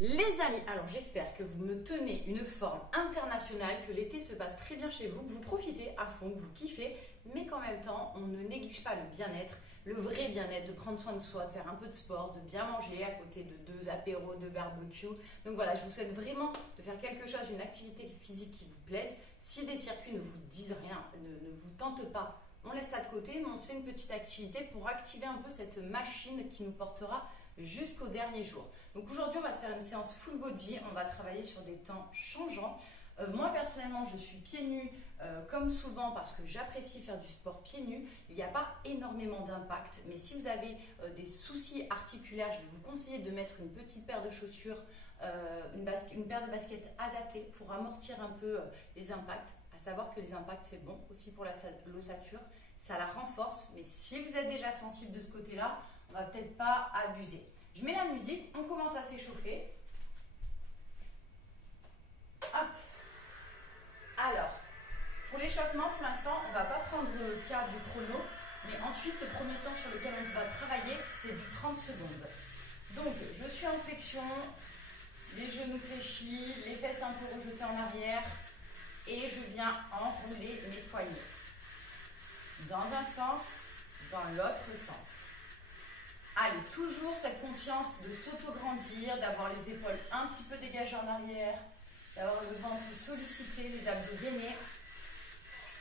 Les amis, alors j'espère que vous me tenez une forme internationale, que l'été se passe très bien chez vous, que vous profitez à fond, que vous kiffez, mais qu'en même temps, on ne néglige pas le bien-être, le vrai bien-être, de prendre soin de soi, de faire un peu de sport, de bien manger à côté de 2 apéros, de barbecue. Donc voilà, je vous souhaite vraiment de faire quelque chose, une activité physique qui vous plaise. Si des circuits ne vous disent rien, ne vous tentent pas, on laisse ça de côté, mais on se fait une petite activité pour activer un peu cette machine qui nous portera jusqu'au dernier jour. Donc aujourd'hui, on va se faire une séance full body, on va travailler sur des temps changeants. Moi personnellement, je suis pieds nus comme souvent parce que j'apprécie faire du sport pieds nus. Il n'y a pas énormément d'impact, mais si vous avez des soucis articulaires, je vais vous conseiller de mettre une petite paire de chaussures, une paire de baskets adaptées pour amortir un peu les impacts. À savoir que les impacts, c'est bon aussi pour l'ossature, ça la renforce, mais si vous êtes déjà sensible de ce côté-là, on va peut-être pas abuser. Je mets la musique, on commence à s'échauffer. Hop. Alors, pour l'échauffement, pour l'instant, on ne va pas prendre le quart du chrono, mais ensuite, le premier temps sur lequel on va travailler, c'est du 30 secondes. Donc, je suis en flexion, les genoux fléchis, les fesses un peu rejetées en arrière, et je viens enrouler mes poignets. Dans un sens, dans l'autre sens. Allez, toujours cette conscience de s'auto-grandir, d'avoir les épaules un petit peu dégagées en arrière, d'avoir le ventre sollicité, les abdos gainés.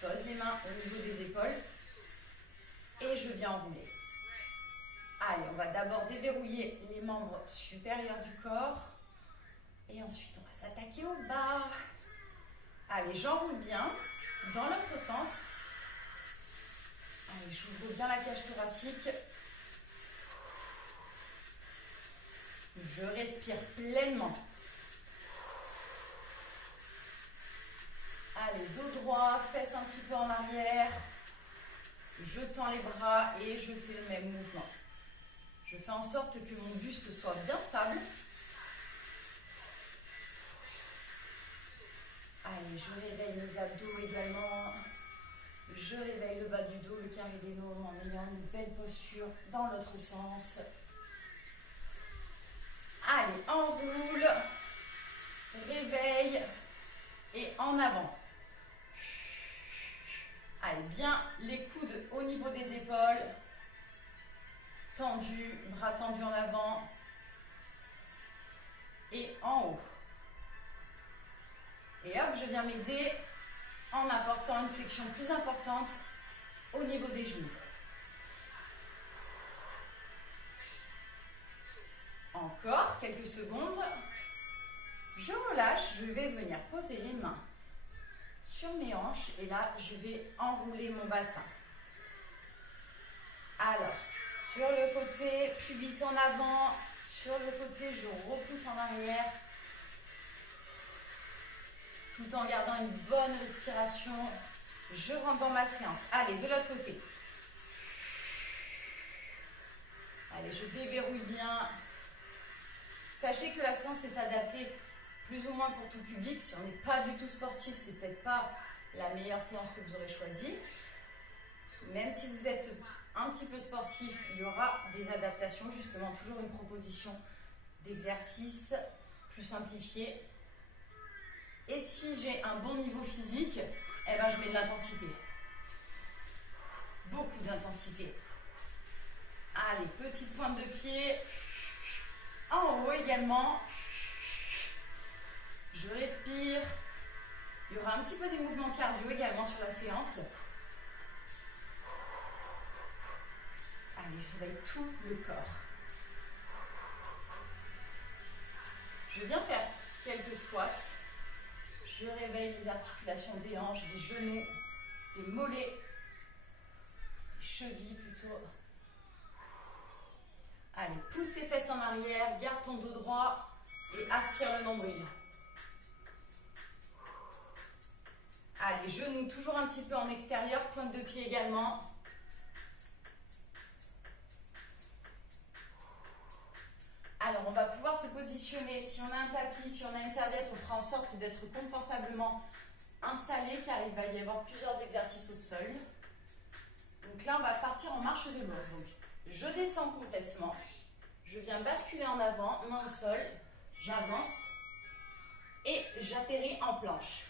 Je pose les mains au niveau des épaules et je viens enrouler. Allez, on va d'abord déverrouiller les membres supérieurs du corps et ensuite on va s'attaquer au bas. Allez, j'enroule bien dans l'autre sens. Allez, j'ouvre bien la cage thoracique. Je respire pleinement. Allez, dos droit, fesses un petit peu en arrière. Je tends les bras et je fais le même mouvement. Je fais en sorte que mon buste soit bien stable. Allez, je réveille mes abdos également. Je réveille le bas du dos, le carré des mômes en ayant une belle posture dans l'autre sens. Allez, enroule, réveille et en avant. Allez, bien les coudes au niveau des épaules. Tendus, bras tendus en avant. Et en haut. Et hop, je viens m'aider en apportant une flexion plus importante au niveau des genoux. Encore quelques secondes. Je relâche, je vais venir poser les mains sur mes hanches et là, je vais enrouler mon bassin. Alors, sur le côté, pubis en avant. Sur le côté, je repousse en arrière. Tout en gardant une bonne respiration. Je rentre dans ma séance. Allez, de l'autre côté. Allez, je déverrouille bien. Sachez que la séance est adaptée plus ou moins pour tout public. Si on n'est pas du tout sportif, c'est peut-être pas la meilleure séance que vous aurez choisie. Même si vous êtes un petit peu sportif, il y aura des adaptations, justement, toujours une proposition d'exercice plus simplifié. Et si j'ai un bon niveau physique, eh ben, je mets de l'intensité. Beaucoup d'intensité. Allez, petite pointe de pied. En haut également. Je respire. Il y aura un petit peu des mouvements cardio également sur la séance. Allez, je réveille tout le corps. Je viens faire quelques squats. Je réveille les articulations des hanches, des genoux, des mollets, des chevilles plutôt. Allez, pousse tes fesses en arrière, garde ton dos droit et aspire le nombril. Allez, genoux toujours un petit peu en extérieur, pointe de pied également. Alors, on va pouvoir se positionner. Si on a un tapis, si on a une serviette, on fera en sorte d'être confortablement installé car il va y avoir plusieurs exercices au sol. Donc là, on va partir en marche de l'ours. Donc, je descends complètement. Je viens basculer en avant, main au sol. j'avance et j'atterris en planche.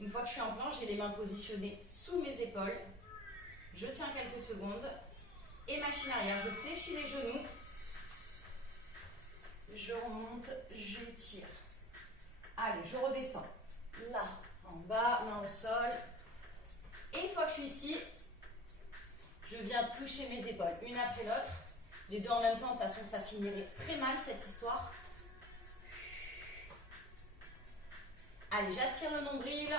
Une fois que je suis en planche, j'ai les mains positionnées sous mes épaules. Je tiens quelques secondes et machine arrière. Je fléchis les genoux. Je remonte, j'étire. Allez, je redescends. Là, en bas, main au sol. Et une fois que je suis ici, je viens toucher mes épaules, une après l'autre. Les deux en même temps, de toute façon, ça finirait très mal cette histoire. Allez, j'aspire le nombril.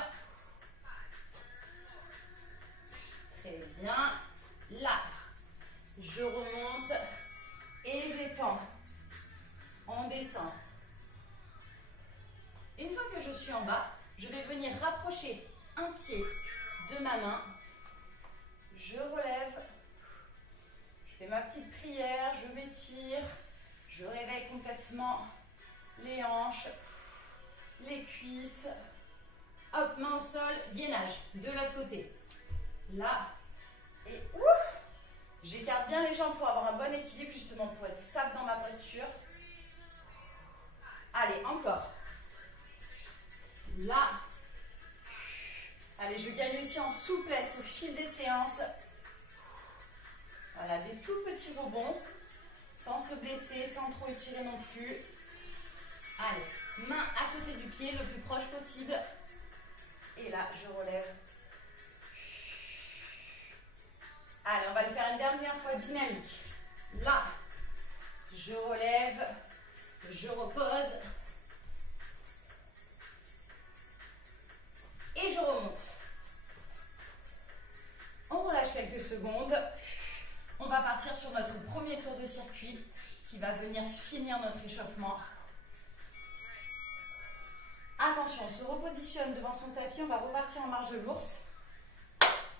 Très bien. Là, je remonte et j'étends. On descend. Une fois que je suis en bas, je vais venir rapprocher un pied de ma main. Je relève. Je fais ma petite prière, je m'étire. Je réveille complètement les hanches, les cuisses. Hop, main au sol, gainage. De l'autre côté. Là. Et ouf, j'écarte bien les jambes pour avoir un bon équilibre, justement pour être stable dans ma posture. Allez, encore. Là. Allez, je gagne aussi en souplesse au fil des séances. Voilà, des tout petits rebonds, sans se blesser, sans trop étirer non plus. Allez, main à côté du pied, le plus proche possible. Et là, je relève. Allez, on va le faire une dernière fois dynamique. Là, je relève, je repose. Et je remonte. On relâche quelques secondes. On va partir sur notre premier tour de circuit qui va venir finir notre échauffement. Attention, on se repositionne devant son tapis. On va repartir en marche de l'ours.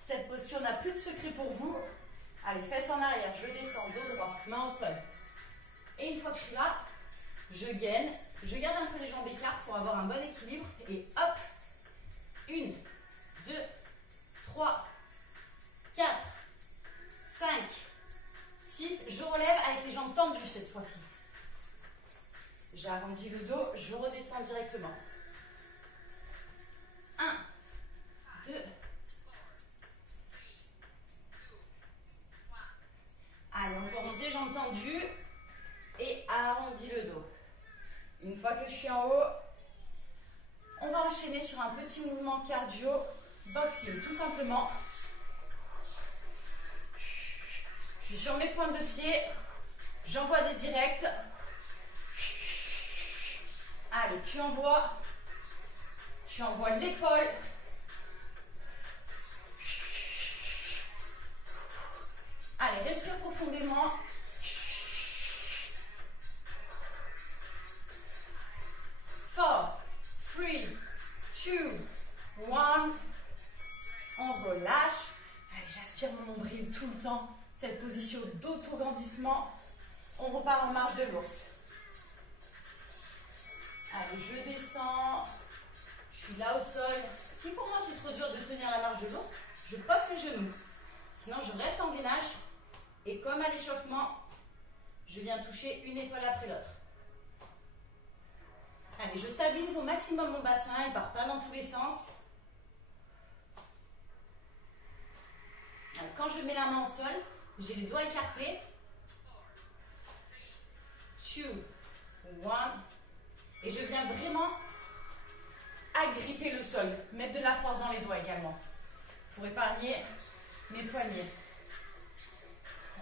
Cette posture n'a plus de secret pour vous. Allez, fesses en arrière, je descends, dos droit, main au sol. Et une fois que je suis là, je gaine. Je garde un peu les jambes écartes pour avoir un bon équilibre. Et hop, 1, 2, 3, 4, 5, 6. Je relève avec les jambes tendues cette fois-ci. J'arrondis le dos, je redescends directement. 1, 2, allez, on remonte les jambes tendues et arrondis le dos. Une fois que je suis en haut, on va enchaîner sur un petit mouvement cardio, boxing, tout simplement. Je suis sur mes pointes de pied, j'envoie des directs. Allez, tu envoies l'épaule. Allez, respire profondément. 4, 3, 2, 1. On relâche. Allez, j'aspire mon nombril tout le temps. Cette position d'auto-grandissement. On repart en marche de l'ours. Allez, je descends. Je suis là au sol. Si pour moi c'est trop dur de tenir la marche de l'ours, je pose les genoux. Sinon, je reste en gainage. Et comme à l'échauffement, je viens toucher une épaule après l'autre. Allez, je stabilise au maximum mon bassin. Il ne part pas dans tous les sens. Allez, quand je mets la main au sol, j'ai les doigts écartés. 2, 1. Et je viens vraiment agripper le sol. Mettre de la force dans les doigts également. Pour épargner mes poignets.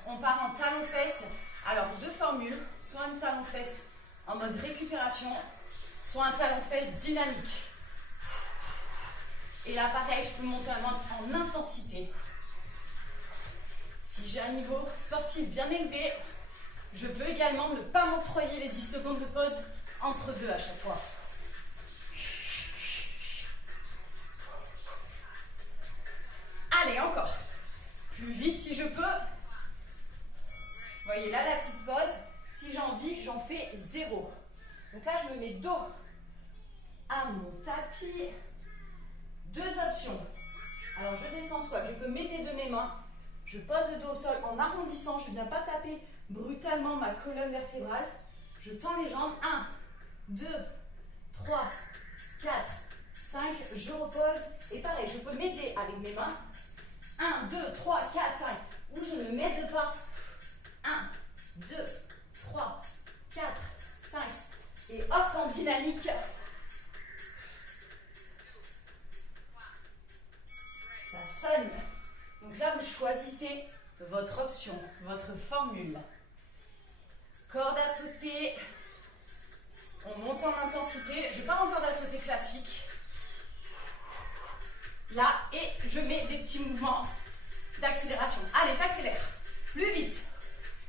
On part en talon-fesse. Alors, deux formules. Soit un talon-fesse en mode récupération, soit un talon-fesse dynamique. Et là, pareil, je peux monter en intensité. Si j'ai un niveau sportif bien élevé, je peux également ne pas m'octroyer les 10 secondes de pause entre deux à chaque fois. Allez, encore. Plus vite si je peux. Vous voyez là la petite pause. Si j'ai envie, j'en fais 0. Donc là, je me mets dos à mon tapis. Deux options. Alors, je descends squat. Je peux m'aider de mes mains. Je pose le dos au sol en arrondissant. Je ne viens pas taper brutalement ma colonne vertébrale. Je tends les jambes. 1, 2, 3, 4, 5. Je repose. Et pareil, je peux m'aider avec mes mains. 1, 2, 3, 4, 5. Ou je ne m'aide pas. 1, 2, 3, 4, 5. Et hop, en dynamique. Ça sonne. Donc là, vous choisissez votre option, votre formule. Corde à sauter. On monte en intensité. Je pars en corde à sauter classique. Là, et je mets des petits mouvements d'accélération. Allez, t'accélères. Plus vite.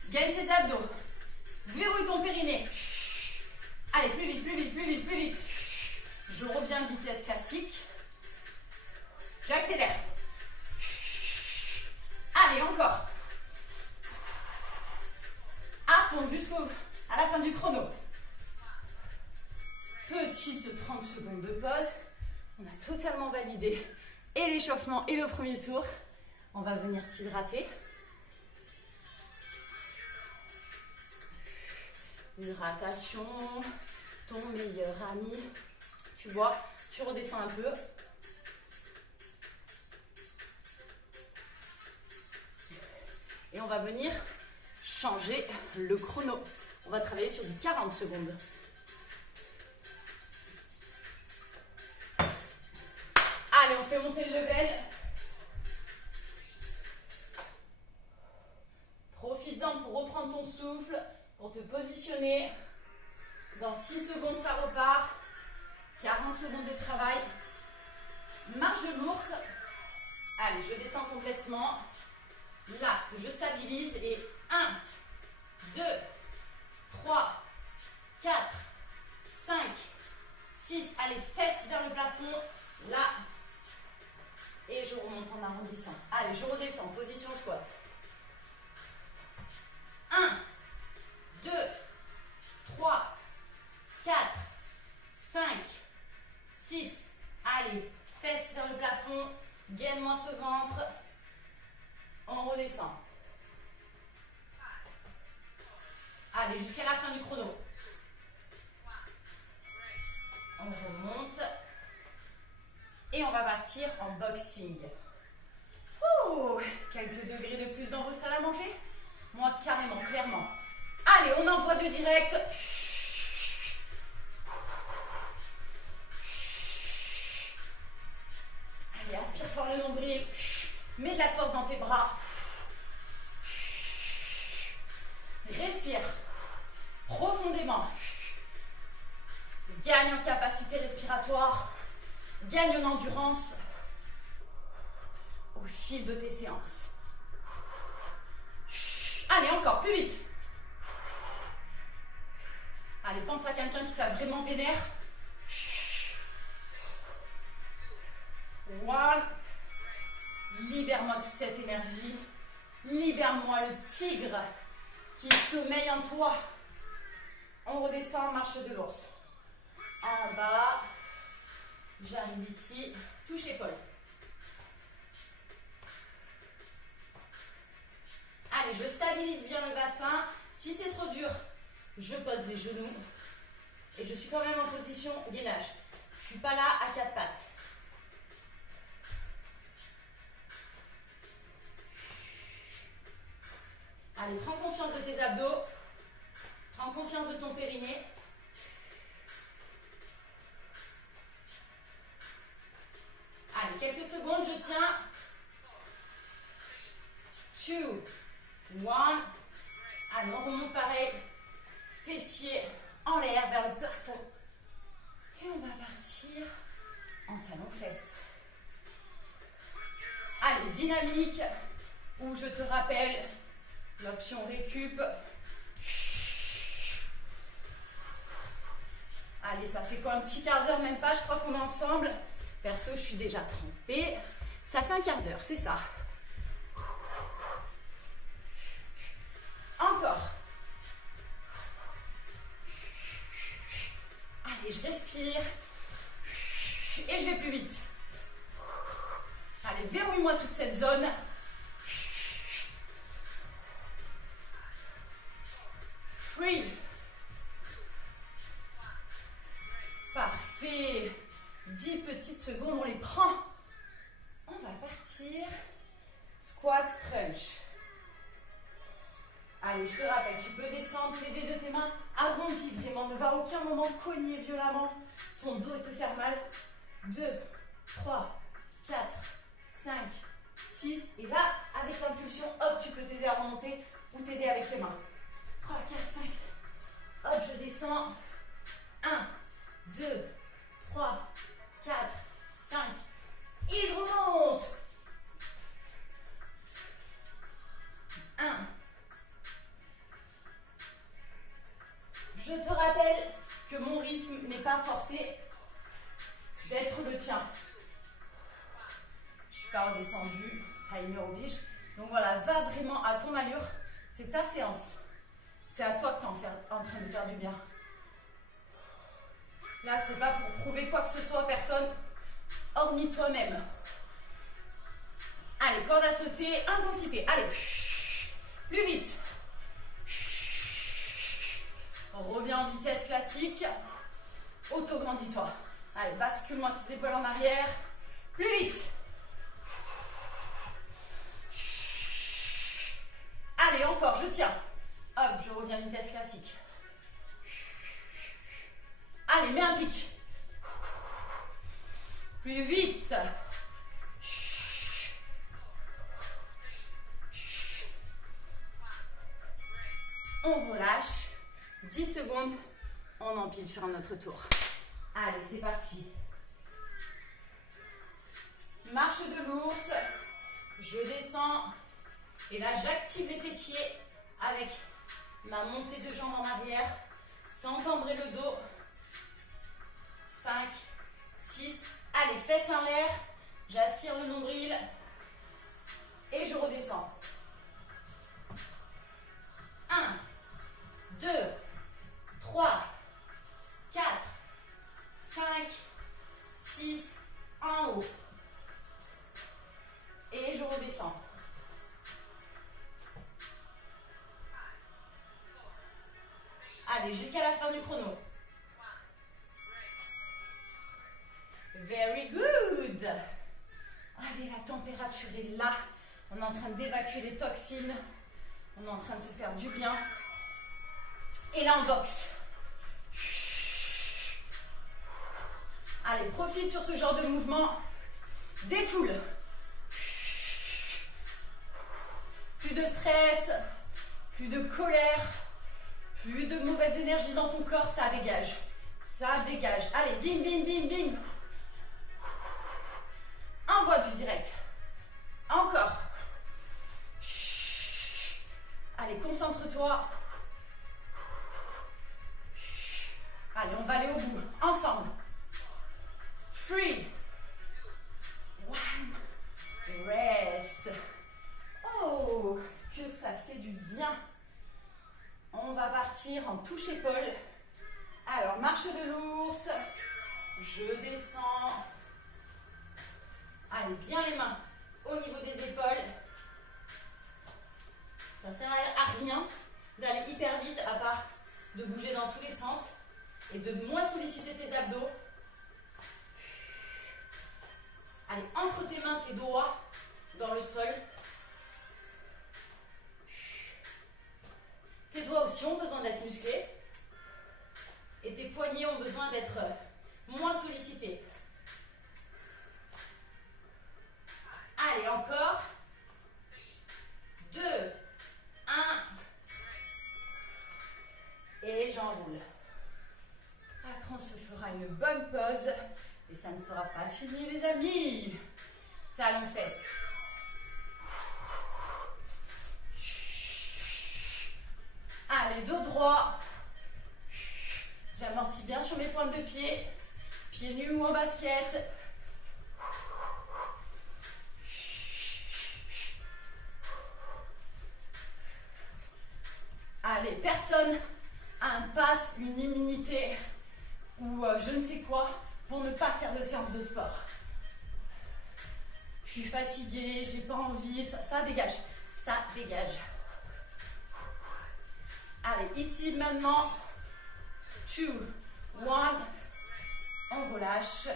Gagne tes abdos. Verrouille ton périnée. Allez, plus vite, plus vite, plus vite, plus vite. Je reviens vitesse classique. J'accélère. Allez, encore. À fond, à la fin du chrono. Petite 30 secondes de pause. On a totalement validé et l'échauffement et le premier tour. On va venir s'hydrater. Hydratation, ton meilleur ami. Tu vois, tu redescends un peu. Et on va venir changer le chrono. On va travailler sur du 40 secondes. Allez, on fait monter le level. Profites-en pour reprendre ton souffle, pour te positionner. Dans 6 secondes, ça repart. 40 secondes de travail. Marche de l'ours. Allez, je descends complètement. Là, je stabilise. Et 1, 2, 3, 4, 5, 6. Allez, fesses vers le plafond. Là. Et je remonte en arrondissant. Allez, je redescends. Position squat. 1, 2, 3, 4, 5, 6. Allez, fesses vers le plafond. Gaine-moi ce ventre. On redescend. Allez, jusqu'à la fin du chrono. On remonte. Et on va partir en boxing. Ouh, quelques degrés de plus dans vos salles à manger? Moi, carrément, clairement. Allez, on envoie de direct. Allez, aspire fort le nombril. Mets de la force dans tes bras. Respire profondément. Gagne en capacité respiratoire. Gagne en endurance au fil de tes séances. Allez, encore, plus vite. Allez, pense à quelqu'un qui t'a vraiment vénère. 1. Libère-moi toute cette énergie. Libère-moi le tigre qui sommeille en toi. On redescend, marche de l'ours. En bas. J'arrive ici. Touche épaule. Allez, je stabilise bien le bassin. Si c'est trop dur, je pose les genoux. Et je suis quand même en position gainage. Je ne suis pas là à 4 pattes. Allez, prends conscience de tes abdos. Prends conscience de ton périnée. Allez, quelques secondes, je tiens. 2, 1. Allez, on remonte pareil. Fessiers en l'air vers le plafond. Et on va partir en talons-fesses. Allez, dynamique. Où je te rappelle l'option récup. Allez, ça fait quoi, un petit quart d'heure, même pas, je crois qu'on est ensemble. Perso, je suis déjà trempée. Ça fait un quart d'heure, c'est ça. Encore. Allez, je respire. Et je vais plus vite. Allez, verrouille-moi toute cette zone. Free. 10 petites secondes, on les prend. On va partir. Squat, crunch. Allez, je te rappelle, tu peux descendre, t'aider de tes mains arrondies, vraiment. Ne va à aucun moment cogner violemment. Ton dos peut faire mal. 2, 3, 4, 5, 6. Et là, avec l'impulsion, hop, tu peux t'aider à remonter ou t'aider avec tes mains. 3, 4, 5. Hop, je descends. 1, 2, 3, 4, 5. Et je remonte. 1. Je te rappelle que mon rythme n'est pas forcé d'être le tien. Je suis pas redescendue, timer oblige. Donc voilà, va vraiment à ton allure. C'est ta séance. C'est à toi que tu es en train de faire du bien. Là, c'est pas pour prouver quoi que ce soit à personne, hormis toi-même. Allez, corde à sauter, intensité. Allez, plus vite. Reviens en vitesse classique. Auto-grandis-toi. Allez, bascule-moi ces épaules en arrière. Plus vite. Allez, encore, je tiens. Hop, je reviens vitesse classique. Allez, mets un pic. Plus vite. On relâche. 10 secondes. On empile sur un autre tour. Allez, c'est parti. Marche de l'ours. Je descends. Et là, j'active les fessiers avec ma montée de jambes en arrière, sans cambrer le dos. 5, 6. Allez, fesses en l'air. J'aspire le nombril. Et je redescends. 1, 2, 3, 4, 5, 6, en haut. Et je redescends. Allez, jusqu'à la fin du chrono. Very good. Allez, la température est là. On est en train d'évacuer les toxines. On est en train de se faire du bien. Et là, on boxe. Allez, profite sur ce genre de mouvement. Défoule. Plus de stress, plus de colère, plus de mauvaise énergie dans ton corps, ça dégage. Ça dégage. Allez, bim, bim, bim, bim. Envoie du direct. Encore. Allez, concentre-toi. Allez, on va aller au bout. Ensemble. 3, 1, rest. Oh, que ça fait du bien. On va partir en touche-épaule. Alors, marche de l'ours. Je descends. Allez, bien les mains au niveau des épaules. Ça ne sert à rien d'aller hyper vite à part de bouger dans tous les sens et de moins solliciter tes abdos. Allez, entre tes mains, tes doigts dans le sol. Tes doigts aussi ont besoin d'être musclés. Et tes poignets ont besoin d'être moins sollicités. Allez, encore. 2, 1. Et j'enroule. Après, on se fera une bonne pause. Et ça ne sera pas fini, les amis. Talons fesses. Allez, dos droit. J'amortis bien sur mes pointes de pied. Pieds nus ou en basket. Allez, personne a un pass, une immunité ou je ne sais quoi pour ne pas faire de séance de sport. Je suis fatiguée, je n'ai pas envie, ça dégage, ça dégage. Allez, ici, maintenant, 2, 1, on relâche.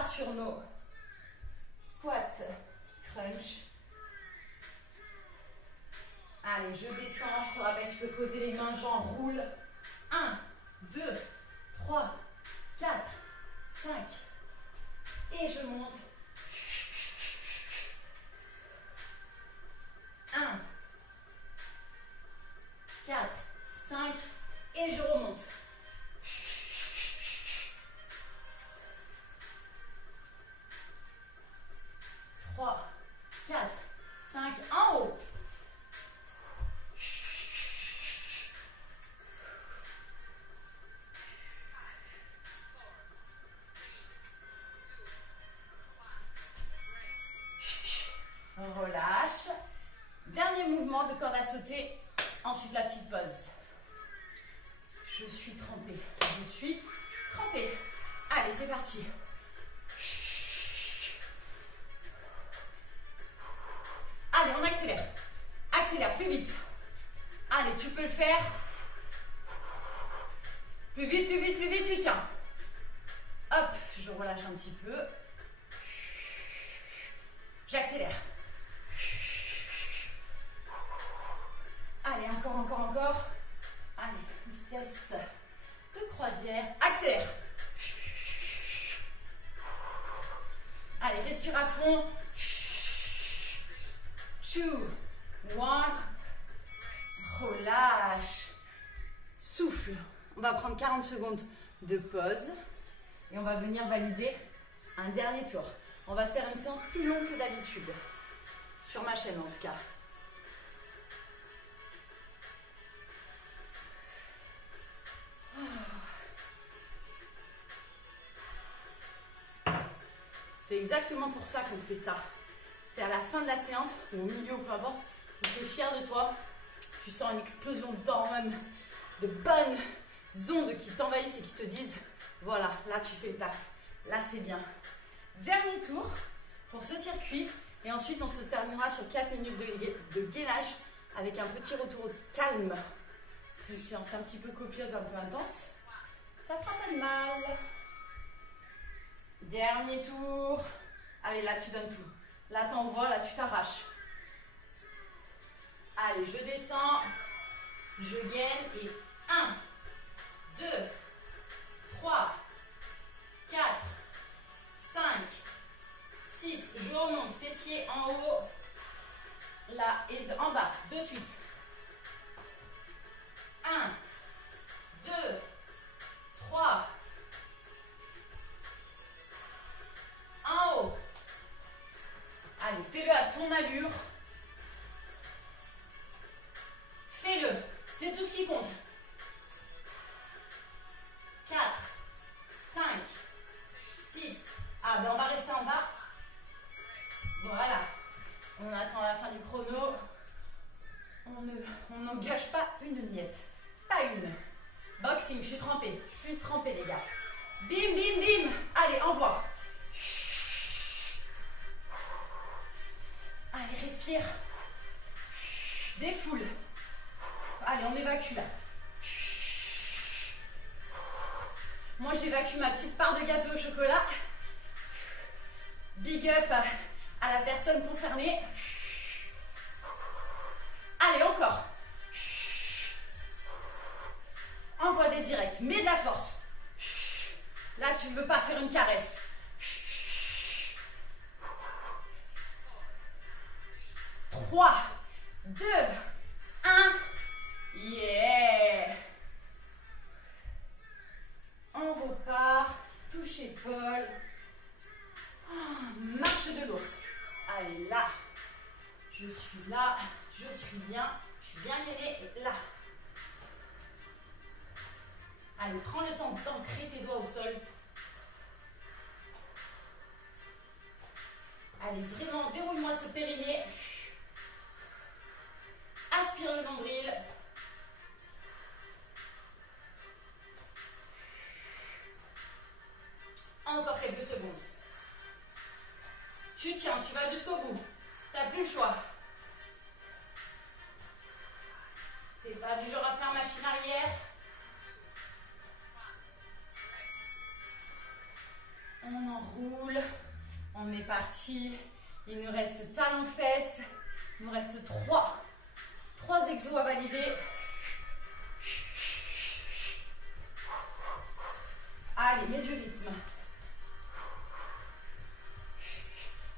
part sur nos squats crunch. Allez, je descends. Je te rappelle, tu peux poser les mains, j'enroule. 1, 2, 3, 4, 5. Et je monte. 1, 4, 5. Et je remonte. 3, 4, 5. En haut. Relâche. Dernier mouvement de corde à sauter. Ensuite, la petite pause. Je suis trempée. Je suis trempée. Allez, c'est parti. Allez, on accélère. Accélère plus vite. Allez, tu peux le faire. Plus vite, plus vite, plus vite, tu tiens. Hop, je relâche un petit peu. J'accélère. Allez, encore, encore, encore. Allez, vitesse de croisière. Accélère. Allez, respire à fond. 2, 1. Relâche. Souffle. On va prendre 40 secondes de pause. Et on va venir valider un dernier tour. On va faire une séance plus longue que d'habitude. Sur ma chaîne en tout cas. C'est exactement pour ça qu'on fait ça. C'est à la fin de la séance, ou au milieu, peu importe, où tu es fier de toi. Tu sens une explosion d'hormones, de bonnes ondes qui t'envahissent et qui te disent voilà, là tu fais le taf, là c'est bien. Dernier tour pour ce circuit. Et ensuite, on se terminera sur 4 minutes de gainage avec un petit retour au calme. Une séance un petit peu copieuse, un peu intense. Ça fera pas de mal. Dernier tour. Allez, là, tu donnes tout. Là, t'envoies, là, tu t'arraches. Allez, je descends. Je gaine. Et 1, 2, 3, 4, 5, 6. Je remonte. Fessier en haut. Là et en bas. De suite. 1, 2, 3. En haut. Allez, fais-le à ton allure. Fais-le. C'est tout ce qui compte. 4, 5, 6. Ah, ben on va rester en bas. Voilà. On attend la fin du chrono. On n'engage pas une miette. Pas une. Boxing, je suis trempée. Je suis trempée, les gars. Bim, bim, bim. Allez, envoie. Allez, respire. Défoule. Allez, on évacue là. Moi, j'évacue ma petite part de gâteau au chocolat. Big up à la personne concernée. Allez, encore. Envoie des directs. Mets de la force. Là, tu ne veux pas faire une caresse. 3, 2, 1. Yeah. On repart. Touche épaule. Marche de l'ours. Allez, là. Je suis là. Je suis bien. Je suis bien gainée. Et là. Allez, prends le temps d'ancrer tes doigts au sol. Allez, vraiment, verrouille-moi ce périnée. Aspire le nombril. Encore quelques secondes. Tu tiens, tu vas jusqu'au bout. Tu n'as plus le choix. Tu n'es pas du genre à faire machine arrière. On enroule. parti. Il nous reste talons-fesses. Il nous reste 3 exos à valider. Allez, mets du rythme.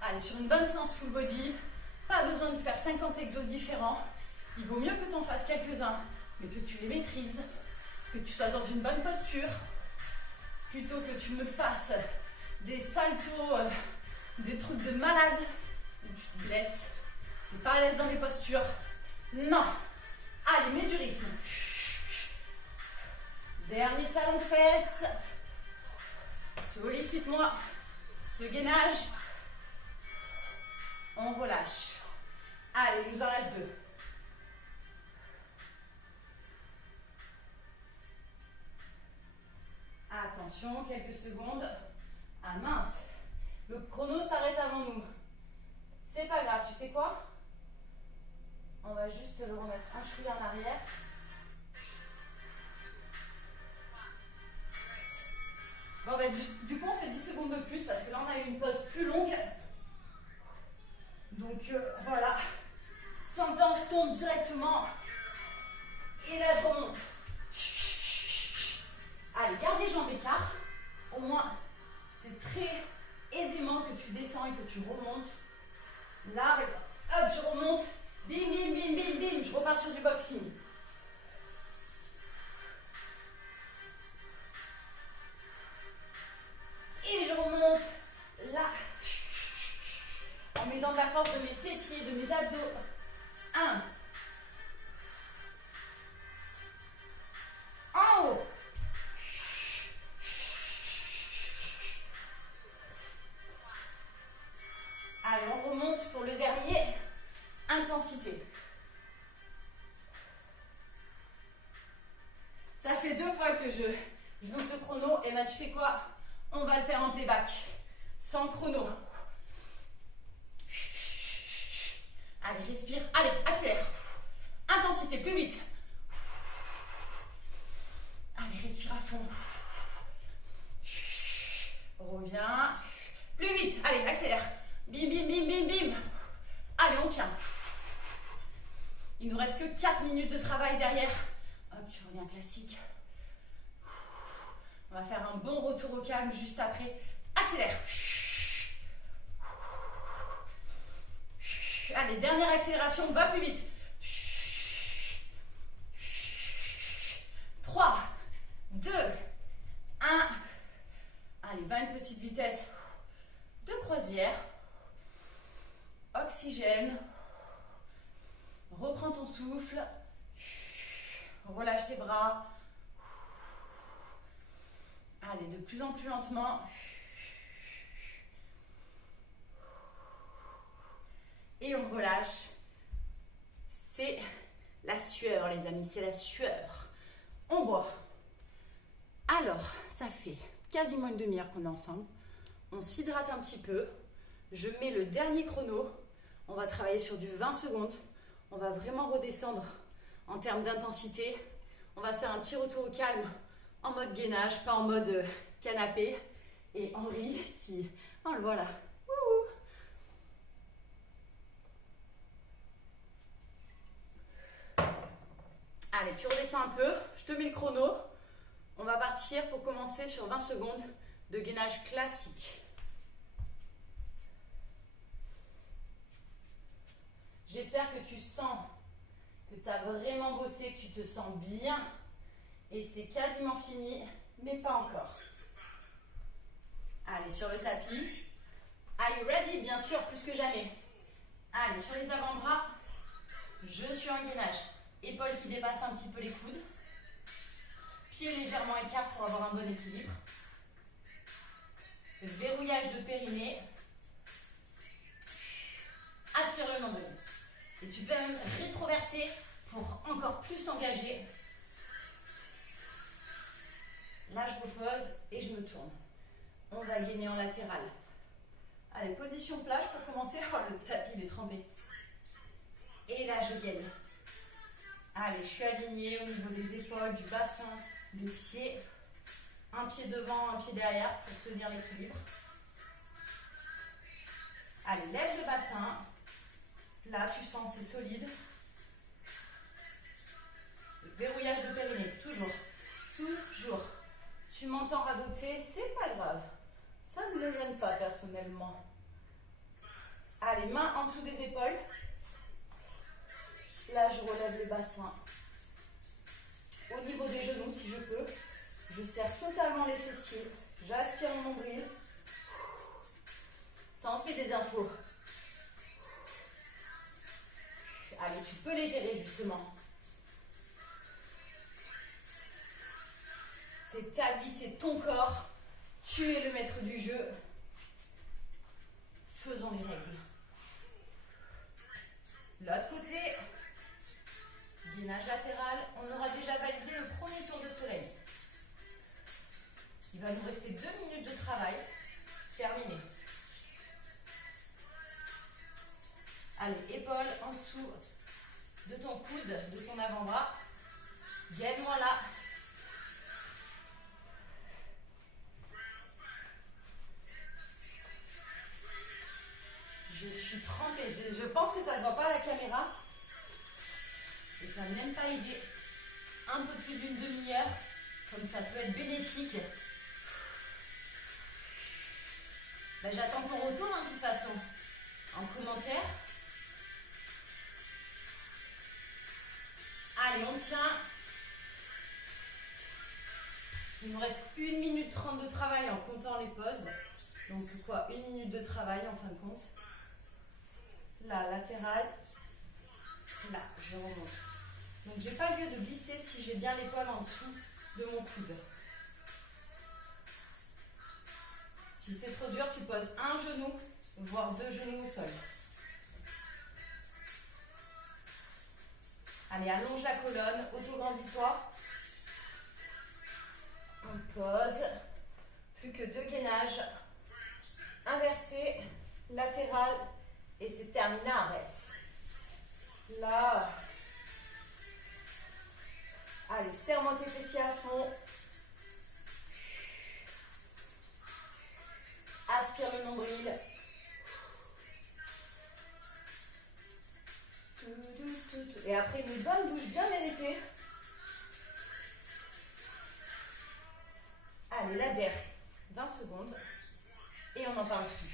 Allez, sur une bonne séance full body, pas besoin de faire 50 exos différents. Il vaut mieux que tu en fasses quelques-uns, mais que tu les maîtrises, que tu sois dans une bonne posture, plutôt que tu me fasses des saltos, des trucs de malade, où tu te blesses, tu n'es pas à l'aise dans les postures. Non. Allez, mets du rythme. Dernier talon-fesses. Sollicite-moi ce gainage. On relâche. Allez, il nous en reste 2. Attention, quelques secondes. Ah mince, le chrono s'arrête avant nous. C'est pas grave, tu sais quoi? On va juste le remettre un chouïa en arrière. Bon, ben, du coup, on fait 10 secondes de plus parce que là, on a eu une pause plus longue. Donc, voilà. Sentence tombe directement. Et là, je remonte. Allez, garde les jambes écart. Au moins, c'est très aisément que tu descends et que tu remontes. Là, regarde. Hop, je remonte. Bim, bim, bim, bim, bim. Je repars sur du boxing. Et je remonte là. En mettant de la force de mes fessiers, de mes abdos. 1. En haut. Allez, on remonte pour le dernier. Intensité. Ça fait 2 fois que je loupe le chrono. Et ben, tu sais quoi? On va le faire en playback. Sans chrono. Allez, respire. Allez, accélère. Intensité, plus vite. Allez, respire à fond. Reviens. Plus vite. Allez, accélère. Bim, bim, bim, bim, bim. Allez, on tient. Il nous reste que 4 minutes de travail derrière. Hop, tu reviens classique. On va faire un bon retour au calme juste après. Accélère. Allez, dernière accélération, va plus vite. 3, 2, 1. Allez, va une petite vitesse de croisière. Oxygène. Reprends ton souffle. Relâche tes bras. Allez, de plus en plus lentement. Et on relâche. C'est la sueur, les amis, c'est la sueur. On boit. Alors, ça fait quasiment une demi-heure qu'on est ensemble. On s'hydrate un petit peu. Je mets le dernier chrono. On va travailler sur du 20 secondes. On va vraiment redescendre en termes d'intensité. On va se faire un petit retour au calme en mode gainage, pas en mode canapé. Et Henri qui... On le voit là. Allez, tu redescends un peu. Je te mets le chrono. On va partir pour commencer sur 20 secondes de gainage classique. J'espère que tu sens que tu as vraiment bossé, que tu te sens bien. Et c'est quasiment fini, mais pas encore. Allez, sur le tapis. Are you ready? Bien sûr, plus que jamais. Allez, sur les avant-bras, je suis en gainage. Épaules qui dépassent un petit peu les coudes. Pieds légèrement écarts pour avoir un bon équilibre. Verrouillage de périnée. Aspire le nombril. Et tu peux même rétroverser pour encore plus s'engager. Là, je repose et je me tourne. On va gainer en latéral. Allez, position plage pour commencer. Oh, le tapis, il est trempé. Et là, je gaine. Allez, je suis alignée au niveau des épaules, du bassin, des pieds. Un pied devant, un pied derrière pour tenir l'équilibre. Allez, lève le bassin. Là, tu sens, c'est solide. Le verrouillage de périnée, toujours. Toujours. Tu m'entends radoter, c'est pas grave. Ça ne me gêne pas personnellement. Allez, main en dessous des épaules. Là, je relève le bassin. Au niveau des genoux, si je peux. Je serre totalement les fessiers. J'aspire mon nombril. Ça en fait des infos. Allez, tu peux les gérer justement. C'est ta vie, c'est ton corps. Tu es le maître du jeu. Faisons les règles. L'autre côté. Gainage latéral. On aura déjà validé le premier tour de soleil. Il va nous rester 2 minutes de travail. Terminé. Allez, épaule en dessous de ton coude, de ton avant-bras. Gaine-moi là. Je suis trempée. Je pense que ça ne se voit pas à la caméra. Et ça n'a même pas aidé. Un peu plus d'une demi-heure. Comme ça peut être bénéfique. Ben, j'attends ton retour de toute façon. En commentaire. Allez, on tient. Il nous reste 1 minute 30 de travail en comptant les pauses. Donc quoi, 1 minute de travail en fin de compte. Là, latérale. Là, je remonte. Donc j'ai pas lieu de glisser si j'ai bien l'épaule en dessous de mon coude. Si c'est trop dur, tu poses un genou, voire 2 genoux au sol. Allez, allonge la colonne, auto-grandis-toi. On pose. Plus que 2 gainages. Inversé, latéral. Et c'est terminé, arrête. Là. Allez, serre-moi tes fessiers à fond. Aspire le nombril. Et après, une bonne douche bien méritée. Allez, la der. 20 secondes. Et on n'en parle plus.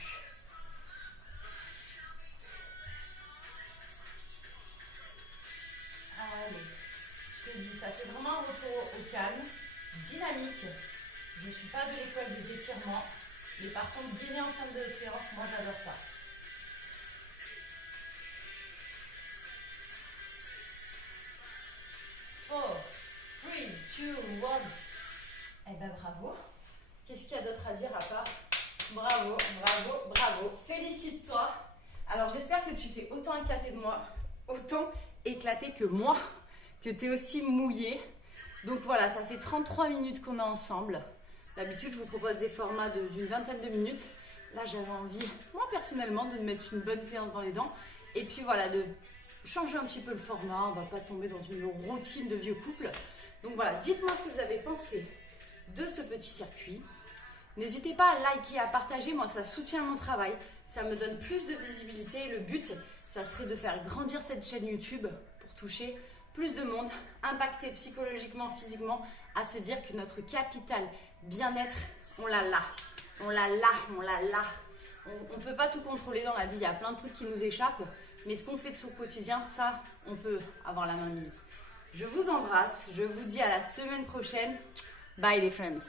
Allez, je te dis, ça fait vraiment un retour au calme, dynamique. Je ne suis pas de l'école des étirements, mais par contre, gainer en fin de séance, moi j'adore ça. Four, 3, 2, 1. Eh ben bravo. Qu'est-ce qu'il y a d'autre à dire à part bravo, bravo, bravo. Félicite-toi. Alors j'espère que tu t'es autant éclaté de moi, autant éclaté que moi, que tu es aussi mouillé. Donc voilà, ça fait 33 minutes qu'on est ensemble. D'habitude, je vous propose des formats d'une vingtaine de minutes. Là, j'avais envie, moi personnellement, de me mettre une bonne séance dans les dents. Et puis voilà, de changer un petit peu le format. On ne va pas tomber dans une routine de vieux couple. Donc voilà, dites-moi ce que vous avez pensé de ce petit circuit. N'hésitez pas à liker, à partager. Moi, ça soutient mon travail. Ça me donne plus de visibilité. Et le but, ça serait de faire grandir cette chaîne YouTube pour toucher plus de monde, impacter psychologiquement, physiquement, à se dire que notre capital bien-être, on l'a là. On l'a là, on l'a là. On ne peut pas tout contrôler dans la vie. Il y a plein de trucs qui nous échappent. Mais ce qu'on fait de son quotidien, ça, on peut avoir la main mise. Je vous embrasse. Je vous dis à la semaine prochaine. Bye les friends.